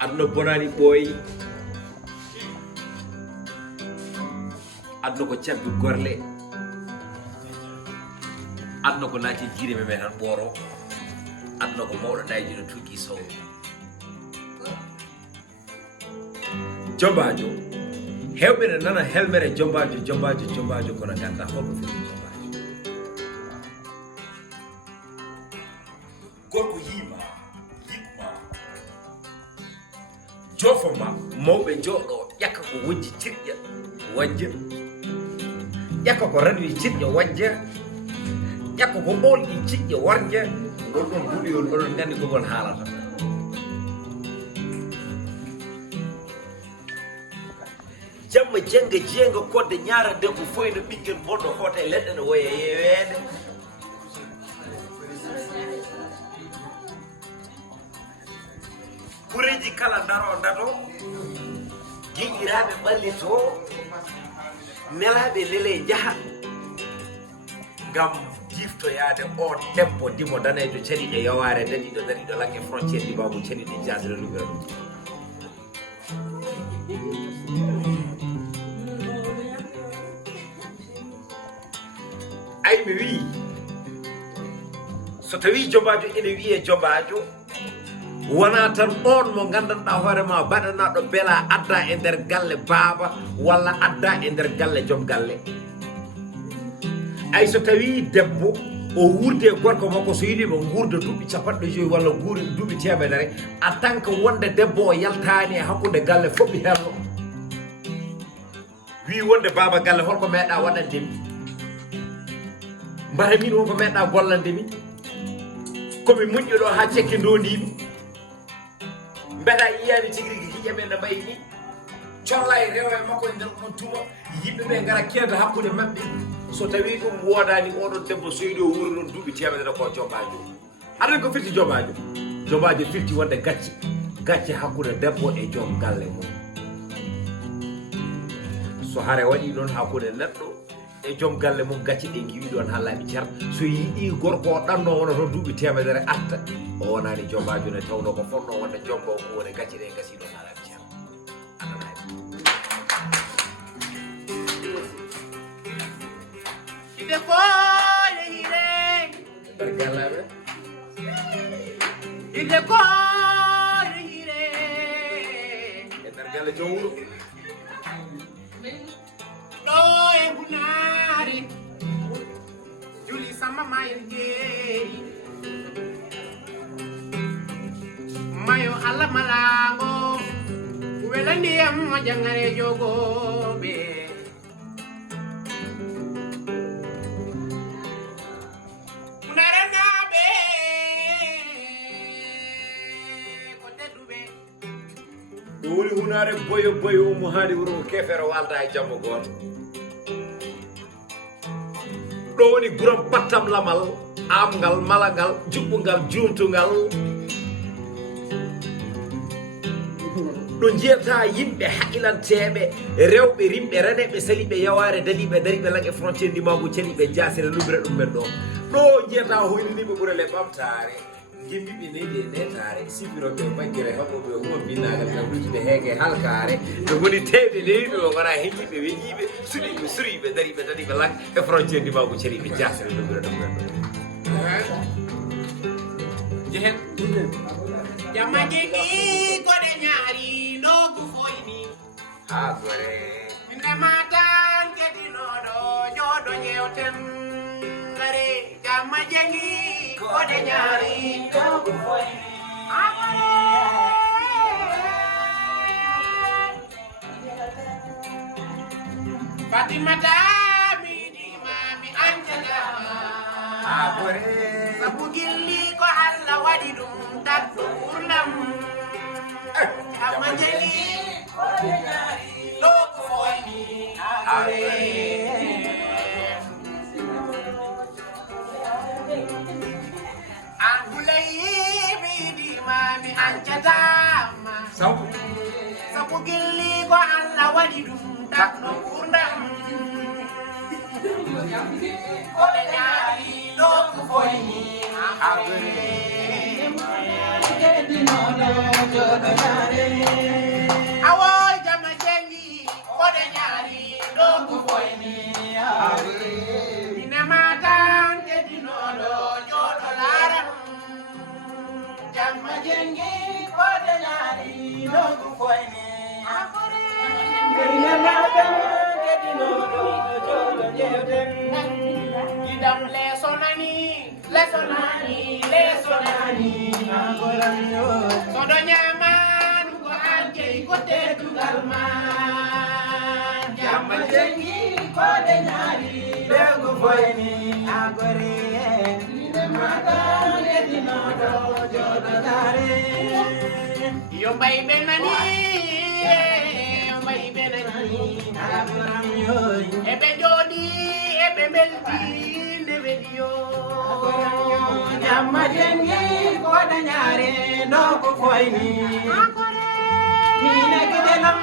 aduna bonani boy aduna ko ciabbi gorle aduna ko naati jiire me men tan boro aduna ko mawdo dayji no tuki sow jombajo hewbe ne nana helmere jombajo kono ganda holko fi jombajo gorko yima jofoma mawɓe jooɗo ƴakka ko wojji cirƴa wajja ƴakka ko ranwi cirƴa wajja ƴakka ko ɓolɗi ciƴƴa warja ngol ɗon huɗoyol oɗon gandi kogol haalata jamma jenga jeenga kodde ñaara debbo foyno ɓinguel bonɗo hoota e leɗɗe ne woya yeweede kureji kala daro dato giƴiraɓe ɓallito nelaɓe lele jaaha ngam jiftoyade o debbo dimo danejo caniɗe yoware dariɗo lakke frontiére ɗi bawmo caniɗe jasre nouvelle ay mi wi so tawi jombajo ene wiye jombajo wona tan on mo gandanɗa hoorema baɗanaɗo beela adda e nder galle baaba walla adda e nder galle joom galle ay so tawi debbo o wurde gorko makko so yiɗi ɓe gurda duuɓi 50 walla duuɓi 100 en tant que wonde debbo o yaltani e hakkude galle foɓɓi hello wi wonde baaba galle holko meeɗa waɗandemi mbara min wonko meeɗa gollandemi komi muñƴo ɗo ha cekki ndondimi mbeɗa yiyani tigui rigui hiƴe men no mbayi ni colla e rewa e makko e nder ɗon tuma yimɓeɓe gara keda hakkude mabɓe so tawi ɗum wodani oɗon debbo soyɗi o wuuro ɗon duuɓi temedere ko jobajo aɗa ko firti jobajo jobajo firti wonde gacce hakkude debbo e joom galle mum so haare waɗi noon hakkude neɗɗo e joom galle mum gacce ɗe giwi ɗon ha laaɓi cer so yiiɗi gorko o ɗanno wona toon duuɓi temedere atta o wonani jobajo ne tawno ko fonno wonde jomba o woni gacce ɗe gasi ɗon ha laaɓi cer ide koye hire nder gallaɓe ide koye hire e nder galle joom wuuro ɗo e hunare juli sama mayen jeeri mayo allah malago wela ndiyam mo jangare jogoɓe hunare naɓe ko tedduɓe ɗo woni hunare boyo boyo umo haali wuuro ko kefere walda e jamma goto ɗo woni guram pattam lamal amgal malagal juɓɓugal jumtugal ɗo jiyata yimɓe haqqilanteɓe rewɓe rimɓe reneɓe saliɓe yaware daliɓe dariɓe langue frontiére ndimago caliɓe jasire lumire ɗum men ɗo ɗo jiyata hoynaniɓe ɓurele ɓamtare jimmiɓe neydi e netare sifiroɓe baggere haɓoɓe huma binagal gam rutude heege halkare ɓe goni tewɓe leyɗo ɓe gona heñiɓe weñiɓe suɗiɓe suriɓe dariɓe dariɓe langue e frontiére ndimago caliɓe jasire lumire ɗum men ɗo jehen jamma jegi koɗe ñaari nogu foyni ha gore inde matan keɗinoɗo joɗo ñewten ngare jamma jegi koɗe ñaari nogu foyni fatimata miɗimami ancatama ha gore sabu gilli ko allah waɗi ɗum tatto ɓurdam amma jegi ɗo ko foyni an hulayi miɗimami ancatama sabu gilli ko allah waɗi ɗum tatto ɓurdam koɗe ñaari ɗo ko foyni awoy jama jengi koɗe ñaari ɗo ko foyni ine matan keɗinoɗo joɗo laram jamma jengi koɗe ñaari ɗo ko foyni ine matan keɗinoɗo joɗo jewten idam leso nani soɗo ñamanu ko ankey ko tetugal ma jamma jengi koɗe ñaari lego foyni agore ine mata keɗinoɗo joɗo dare yo mbayɓe nani eɓe jooɗi eɓe belti nde weɗiyo jamma jengi koɗe ñaare no ko foyni mine giɗenam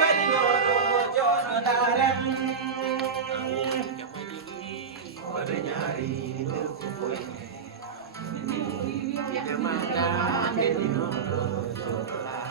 waɗinoɗo joɗodaren koɗe ñaari no ko foyni demata keɗinoɗo joɗoɗaren